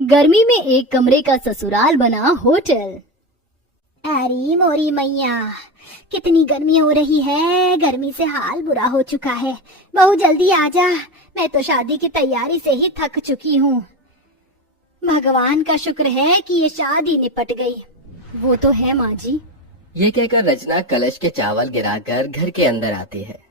गर्मी में एक कमरे का ससुराल बना होटल। अरे मोरी मैया, कितनी गर्मी हो रही है। गर्मी से हाल बुरा हो चुका है। बहू जल्दी आजा, मैं तो शादी की तैयारी से ही थक चुकी हूँ। भगवान का शुक्र है कि ये शादी निपट गई। वो तो है माँ जी। ये कहकर रचना कलश के चावल गिराकर घर के अंदर आती है।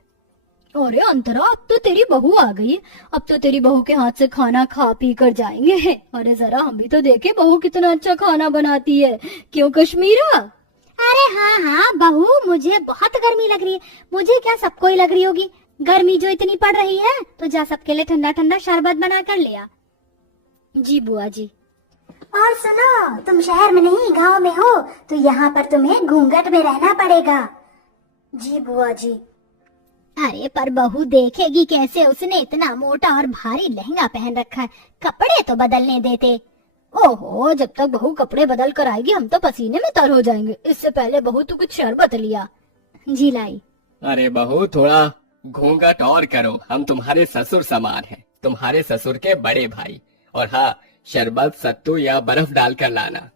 अरे अंतरा, अब तो तेरी बहू आ गई। अब तो तेरी बहू के हाथ से खाना खा पी कर जाएंगे। अरे जरा हम भी तो देखे बहू कितना अच्छा खाना बनाती है। क्यों कश्मीरा? अरे हाँ हाँ बहू, मुझे बहुत गर्मी लग रही है। मुझे क्या, सबको ही लग रही होगी। गर्मी जो इतनी पड़ रही है, तो जा सबके लिए ठंडा ठंडा शरबत बना कर ले आ। जी बुआ जी। और सुनो, तुम शहर में नहीं गांव में हो, तो यहाँ पर तुम्हें घूंघट में रहना पड़ेगा। जी बुआ जी। अरे पर बहू देखेगी कैसे? उसने इतना मोटा और भारी लहंगा पहन रखा है, कपड़े तो बदलने देते। ओहो, जब तक बहू कपड़े बदल कर आएगी हम तो पसीने में तर हो जाएंगे। इससे पहले बहू तू कुछ शरबत लिया। जी लाई। अरे बहू, थोड़ा घूंघट और करो। हम तुम्हारे ससुर समान हैं, तुम्हारे ससुर के बड़े भाई। और हाँ, शरबत, सत्तू या बर्फ डालकर लाना।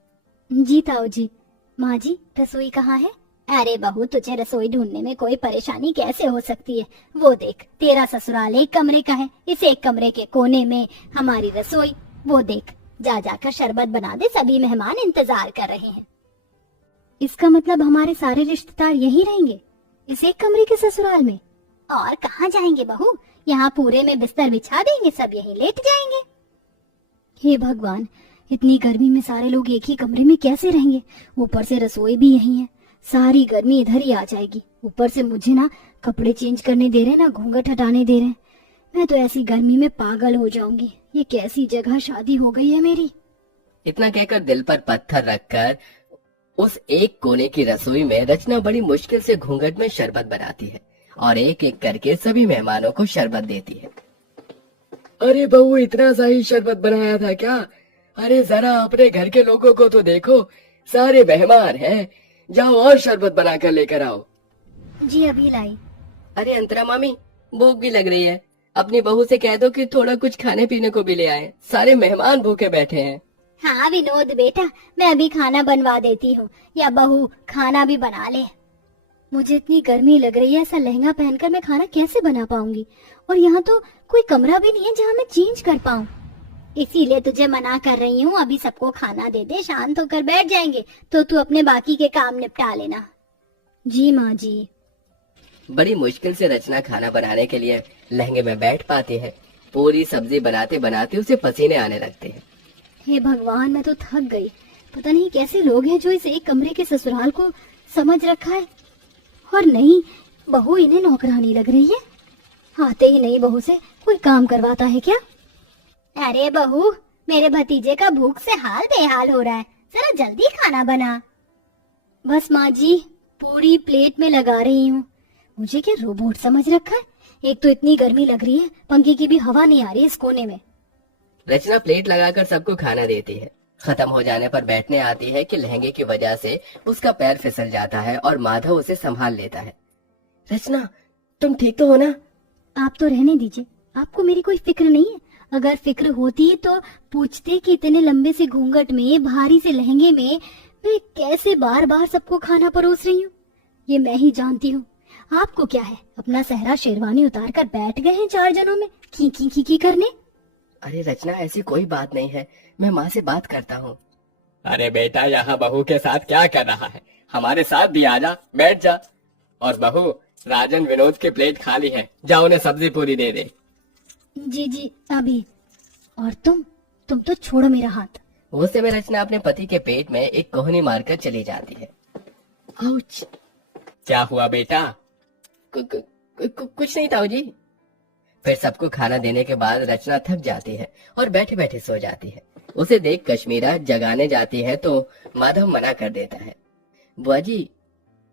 जी ताऊ जी। माँ जी, रसोई कहाँ है? अरे बहू, तुझे रसोई ढूंढने में कोई परेशानी कैसे हो सकती है? वो देख, तेरा ससुराल एक कमरे का है, इस एक कमरे के कोने में हमारी रसोई। वो देख, जा जाकर शरबत बना दे, सभी मेहमान इंतजार कर रहे हैं। इसका मतलब हमारे सारे रिश्तेदार यहीं रहेंगे, इस एक कमरे के ससुराल में? और कहाँ जाएंगे बहू? यहाँ पूरे में बिस्तर बिछा देंगे, सब यहीं लेट जाएंगे। हे भगवान, इतनी गर्मी में सारे लोग एक ही कमरे में कैसे रहेंगे? ऊपर से रसोई भी यहीं है, सारी गर्मी इधर ही आ जाएगी। ऊपर से मुझे ना कपड़े चेंज करने दे रहे, ना घूंघट हटाने दे रहे। मैं तो ऐसी गर्मी में पागल हो जाऊंगी। ये कैसी जगह शादी हो गई है मेरी। इतना कहकर दिल पर पत्थर रखकर उस एक कोने की रसोई में रचना बड़ी मुश्किल से घूंघट में शरबत बनाती है और एक एक करके सभी मेहमानों को शरबत देती है। अरे बहू, इतना सा ही शरबत बनाया था क्या? अरे जरा अपने घर के लोगों को तो देखो, सारे मेहमान हैं। जाओ और शरबत बनाकर लेकर आओ। जी अभी लाई। अरे अंतरा मामी, भूख भी लग रही है। अपनी बहू से कह दो कि थोड़ा कुछ खाने पीने को भी ले आए, सारे मेहमान भूखे बैठे हैं। हाँ विनोद बेटा, मैं अभी खाना बनवा देती हूँ, या बहू खाना भी बना ले। मुझे इतनी गर्मी लग रही है, ऐसा लहंगा पहनकर मैं खाना कैसे बना पाऊंगी? और यहाँ तो कोई कमरा भी नहीं है जहाँ मैं चेंज कर पाऊँ। इसीलिए तुझे मना कर रही हूँ, अभी सबको खाना दे दे, शांत होकर बैठ जाएंगे, तो तू अपने बाकी के काम निपटा लेना। जी माँ जी। बड़ी मुश्किल से रचना खाना बनाने के लिए लहंगे में बैठ पाती है। पूरी सब्जी बनाते बनाते उसे पसीने आने लगते हैं। हे भगवान, मैं तो थक गई। पता नहीं कैसे लोग हैं जो इस एक कमरे के ससुराल को समझ रखा है। और नहीं, बहू इन्हें नौकरानी लग रही है। आते ही नहीं बहू से कोई काम करवाता है क्या? अरे बहू, मेरे भतीजे का भूख से हाल बेहाल हो रहा है, जरा जल्दी खाना बना। बस माँ जी, पूरी प्लेट में लगा रही हूँ। मुझे क्या रोबोट समझ रखा है? एक तो इतनी गर्मी लग रही है, पंखे की भी हवा नहीं आ रही इस कोने में। रचना प्लेट लगाकर सबको खाना देती है। खत्म हो जाने पर बैठने आती है कि लहंगे की वजह से उसका पैर फिसल जाता है और माधव उसे संभाल लेता है। रचना, तुम ठीक तो हो ना? आप तो रहने दीजिए, आपको मेरी कोई फिक्र नहीं है। अगर फिक्र होती तो पूछते कि इतने लंबे से घूंघट में, भारी से लहंगे में मैं कैसे बार बार सबको खाना परोस रही हूँ। ये मैं ही जानती हूँ। आपको क्या है, अपना सहरा शेरवानी उतार कर बैठ गए हैं 4 जनों में की करने। अरे रचना, ऐसी कोई बात नहीं है, मैं माँ से बात करता हूँ। अरे बेटा, यहाँ बहू के साथ क्या कर रहा है? हमारे साथ भी आजा, बैठ जा। और बहू, राजन विनोद की प्लेट खाली है, जाओ उन्हें सब्जी पूरी दे दे। जी जी अभी। और तुम तो छोड़ो मेरा हाथ। उस समय रचना अपने पति के पेट में एक कोहनी मारकर चली जाती है। आउच! क्या हुआ बेटा? कुछ नहीं ताऊ जी। फिर सबको खाना देने के बाद रचना थक जाती है और बैठे बैठे सो जाती है। उसे देख कश्मीरा जगाने जाती है तो माधव मना कर देता है। बुआ जी,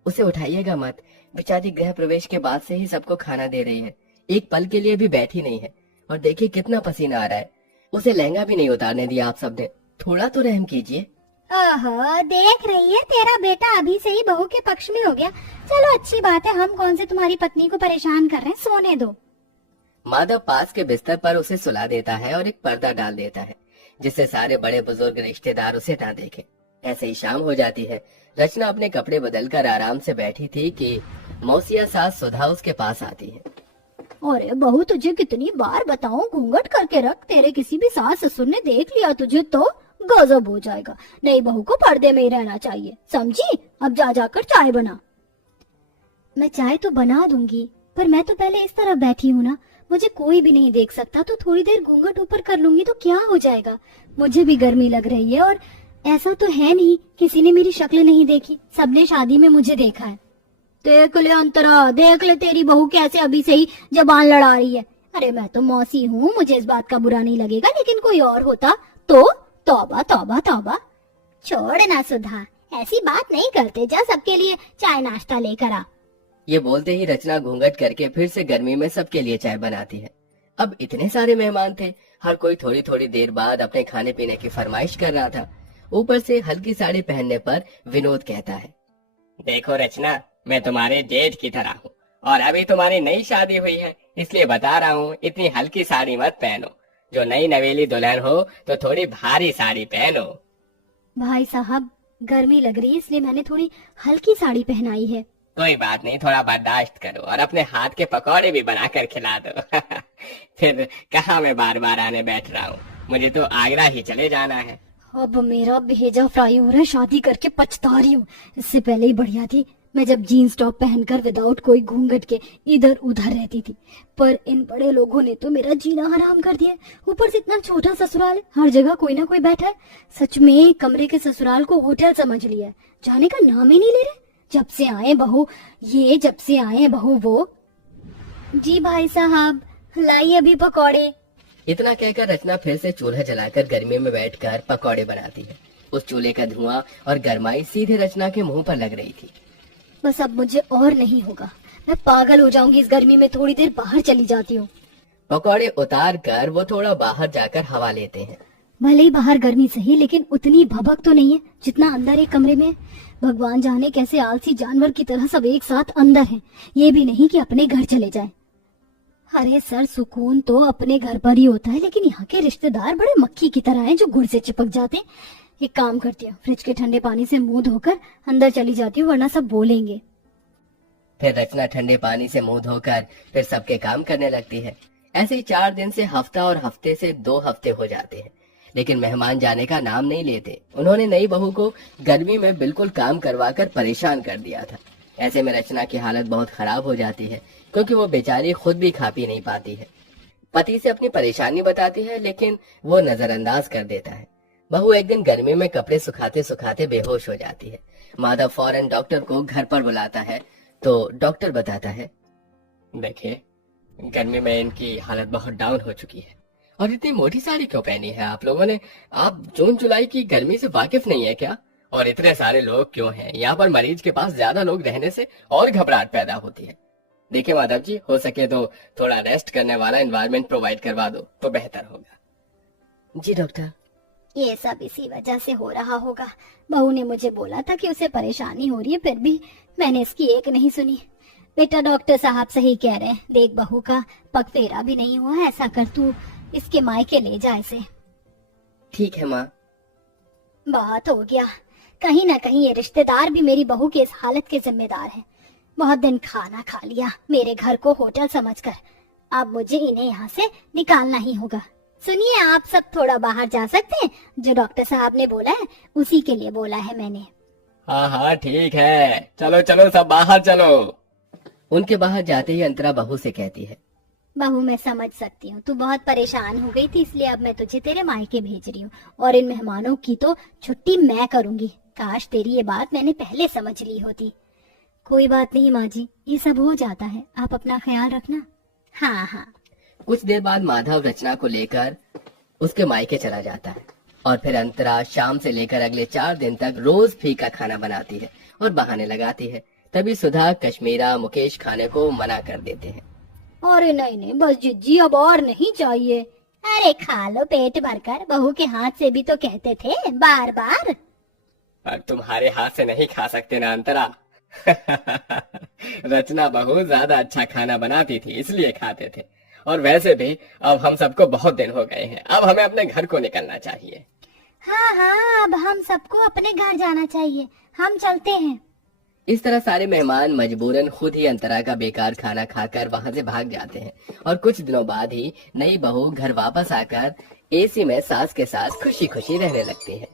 उसे उठाइएगा मत, बेचारी गृह प्रवेश के बाद से ही सबको खाना दे रही है, एक पल के लिए भी बैठी नहीं है। और देखिए कितना पसीना आ रहा है, उसे लहंगा भी नहीं उतारने दिया आप सबने, थोड़ा तो रहम कीजिए। ओहो, देख रही है, तेरा बेटा अभी से ही बहू के पक्ष में हो गया। चलो अच्छी बात है, हम कौन से तुम्हारी पत्नी को परेशान कर रहे हैं, सोने दो। माधव पास के बिस्तर पर उसे सुला देता है और एक पर्दा डाल देता है। जिससे सारे बड़े बुजुर्ग रिश्तेदार उसे ना देखें। ऐसे ही शाम हो जाती है। रचना अपने कपड़े बदलकर आराम से बैठी थी कि मौसिया सास सुधा उसके पास आती है। अरे बहू, तुझे कितनी बार बताऊं घूंघट करके रख, तेरे किसी भी सास ससुर ने देख लिया तुझे तो गजब हो जाएगा। नई बहू को पर्दे में ही रहना चाहिए, समझी? अब जा जाकर चाय बना। मैं चाय तो बना दूंगी, पर मैं तो पहले इस तरह बैठी हूँ ना, मुझे कोई भी नहीं देख सकता, तो थोड़ी देर घूंघट ऊपर कर लूंगी तो क्या हो जाएगा। मुझे भी गर्मी लग रही है, और ऐसा तो है नहीं किसी ने मेरी शक्ल नहीं देखी, सबने शादी में मुझे देखा है। देख ले अंतरा, देख ले तेरी बहू कैसे अभी से ही जबान लड़ा रही है। अरे मैं तो मौसी हूँ, मुझे इस बात का बुरा नहीं लगेगा, लेकिन कोई और होता तो तौबा तौबा तौबा। छोड़ ना सुधा, ऐसी बात नहीं करते, जा सबके लिए चाय नाश्ता लेकर आ। ये बोलते ही रचना घूंघट करके फिर से गर्मी में सबके लिए चाय बनाती है। अब इतने सारे मेहमान थे, हर कोई थोड़ी थोड़ी देर बाद अपने खाने पीने की फरमाइश कर रहा था। ऊपर से हल्की साड़ी पहनने पर विनोद कहता है, देखो रचना, मैं तुम्हारे जेठ की तरह हूँ और अभी तुम्हारी नई शादी हुई है, इसलिए बता रहा हूँ इतनी हल्की साड़ी मत पहनो। जो नई नवेली दुल्हन हो तो थोड़ी भारी साड़ी पहनो। भाई साहब, गर्मी लग रही है इसलिए मैंने थोड़ी हल्की साड़ी पहनाई है। कोई बात नहीं, थोड़ा बर्दाश्त करो और अपने हाथ के पकौड़े भी बना कर खिला दो। फिर कहाँ मैं बार बार आने बैठ रहा हूँ, मुझे तो आगरा ही चले जाना है। अब मेरा भेजा फ्राई हो रहा है, शादी करके पछता रही हूँ। इससे पहले ही बढ़िया थी मैं जब जीन्स टॉप पहनकर विदाउट कोई घूंघट के इधर उधर रहती थी, पर इन बड़े लोगों ने तो मेरा जीना हराम कर दिया। ऊपर से इतना छोटा ससुराल है, हर जगह कोई ना कोई बैठा है। सच में कमरे के ससुराल को होटल समझ लिया है, जाने का नाम ही नहीं ले रहे। जब से आए बहू ये, जब से आए बहू वो। जी भाई साहब, लाइए अभी पकौड़े। इतना कहकर रचना फिर से चूल्हा जलाकर गर्मी में बैठकर पकौड़े बनाती है। उस चूल्हे का धुआं और गर्माई सीधे रचना के मुंह पर लग रही थी। बस अब मुझे और नहीं होगा, मैं पागल हो जाऊंगी इस गर्मी में, थोड़ी देर बाहर चली जाती हूँ। पकौड़े उतार कर वो थोड़ा बाहर जाकर हवा लेते हैं। भले ही बाहर गर्मी सही, लेकिन उतनी भभक तो नहीं है जितना अंदर एक कमरे में। भगवान जाने कैसे आलसी जानवर की तरह सब एक साथ अंदर हैं, ये भी नहीं कि अपने घर चले जाएं। अरे सर, सुकून तो अपने घर पर ही होता है, लेकिन यहाँ के रिश्तेदार बड़े मक्खी की तरह हैं जो गुड़ से चिपक जाते हैं। एक काम करती हूँ, फ्रिज के ठंडे पानी से मुंह धोकर अंदर चली जाती हूँ, वरना सब बोलेंगे। फिर रचना ठंडे पानी से मुंह धोकर फिर सबके काम करने लगती है। ऐसे ही 4 दिन से हफ्ता और हफ्ते से 2 हफ्ते हो जाते हैं, लेकिन मेहमान जाने का नाम नहीं लेते। उन्होंने नई बहू को गर्मी में बिल्कुल काम करवाकर परेशान कर दिया था। ऐसे में रचना की हालत बहुत खराब हो जाती है, क्योंकि वो बेचारी खुद भी खा पी नहीं पाती है। पति से अपनी परेशानी बताती है, लेकिन वो नजरअंदाज कर देता है। बहू एक दिन गर्मी में कपड़े सुखाते सुखाते बेहोश हो जाती है। माधव फौरन डॉक्टर को घर पर बुलाता है, तो डॉक्टर बताता है, देखिए गर्मी में इनकी हालत बहुत डाउन हो चुकी है। और इतनी मोटी साड़ी क्यों पहनी है आप लोगों ने? आप जून जुलाई की गर्मी से वाकिफ नहीं है क्या? और इतने सारे लोग क्यों हैं? यहाँ पर मरीज के पास ज्यादा लोग रहने से और घबराहट पैदा होती है। देखिए माधव जी, हो सके तो थोड़ा रेस्ट करने वाला एनवायरनमेंट प्रोवाइड करवा दो तो बेहतर होगा। जी डॉक्टर। ये सब इसी वजह से हो रहा होगा। बहू ने मुझे बोला था कि उसे परेशानी हो रही है, फिर भी मैंने इसकी एक नहीं सुनी। बेटा डॉक्टर साहब सही कह रहे हैं, देख बहू का पग फेरा भी नहीं हुआ है, ऐसा कर तू इसके मायके ले जा इसे। ठीक है माँ। बहुत हो गया, कहीं ना कहीं ये रिश्तेदार भी मेरी बहू की इस हालत के जिम्मेदार हैं। बहुत दिन खाना खा लिया मेरे घर को होटल समझकर, अब मुझे इन्हें यहाँ से निकालना ही होगा। सुनिए, आप सब थोड़ा बाहर जा सकते हैं? जो डॉक्टर साहब ने बोला है उसी के लिए बोला है मैंने। हाँ हाँ ठीक है, चलो चलो सब बाहर चलो। उनके बाहर जाते ही अंतरा बहू से कहती है, बहू मैं समझ सकती हूँ, तू बहुत परेशान हो गई थी, इसलिए अब मैं तुझे तेरे मायके भेज रही हूँ और इन मेहमानों की तो छुट्टी मैं करूंगी। काश तेरी ये बात मैंने पहले समझ ली होती। कोई बात नहीं माँ जी, ये सब हो जाता है, आप अपना ख्याल रखना। हाँ हाँ। कुछ देर बाद माधव रचना को लेकर उसके मायके चला जाता है और फिर अंतरा शाम से लेकर अगले 4 दिन तक रोज फीका खाना बनाती है और बहाने लगाती है। तभी सुधा, कश्मीरा, मुकेश खाने को मना कर देते हैं। अरे नहीं नहीं, बस जिज्जी अब और नहीं चाहिए। अरे खा लो पेट भरकर, बहू के हाथ से भी तो कहते थे बार बार। पर तुम्हारे हाथ से नहीं खा सकते ना अंतरा। रचना बहुत ज्यादा अच्छा खाना बनाती थी, इसलिए खाते थे। और वैसे भी अब हम सबको बहुत दिन हो गए हैं, अब हमें अपने घर को निकलना चाहिए। हाँ हाँ, अब हम सबको अपने घर जाना चाहिए, हम चलते हैं। इस तरह सारे मेहमान मजबूरन खुद ही अंतरा का बेकार खाना खाकर वहां से भाग जाते हैं और कुछ दिनों बाद ही नई बहू घर वापस आकर एसी में सास के साथ खुशी खुशी रहने लगती है।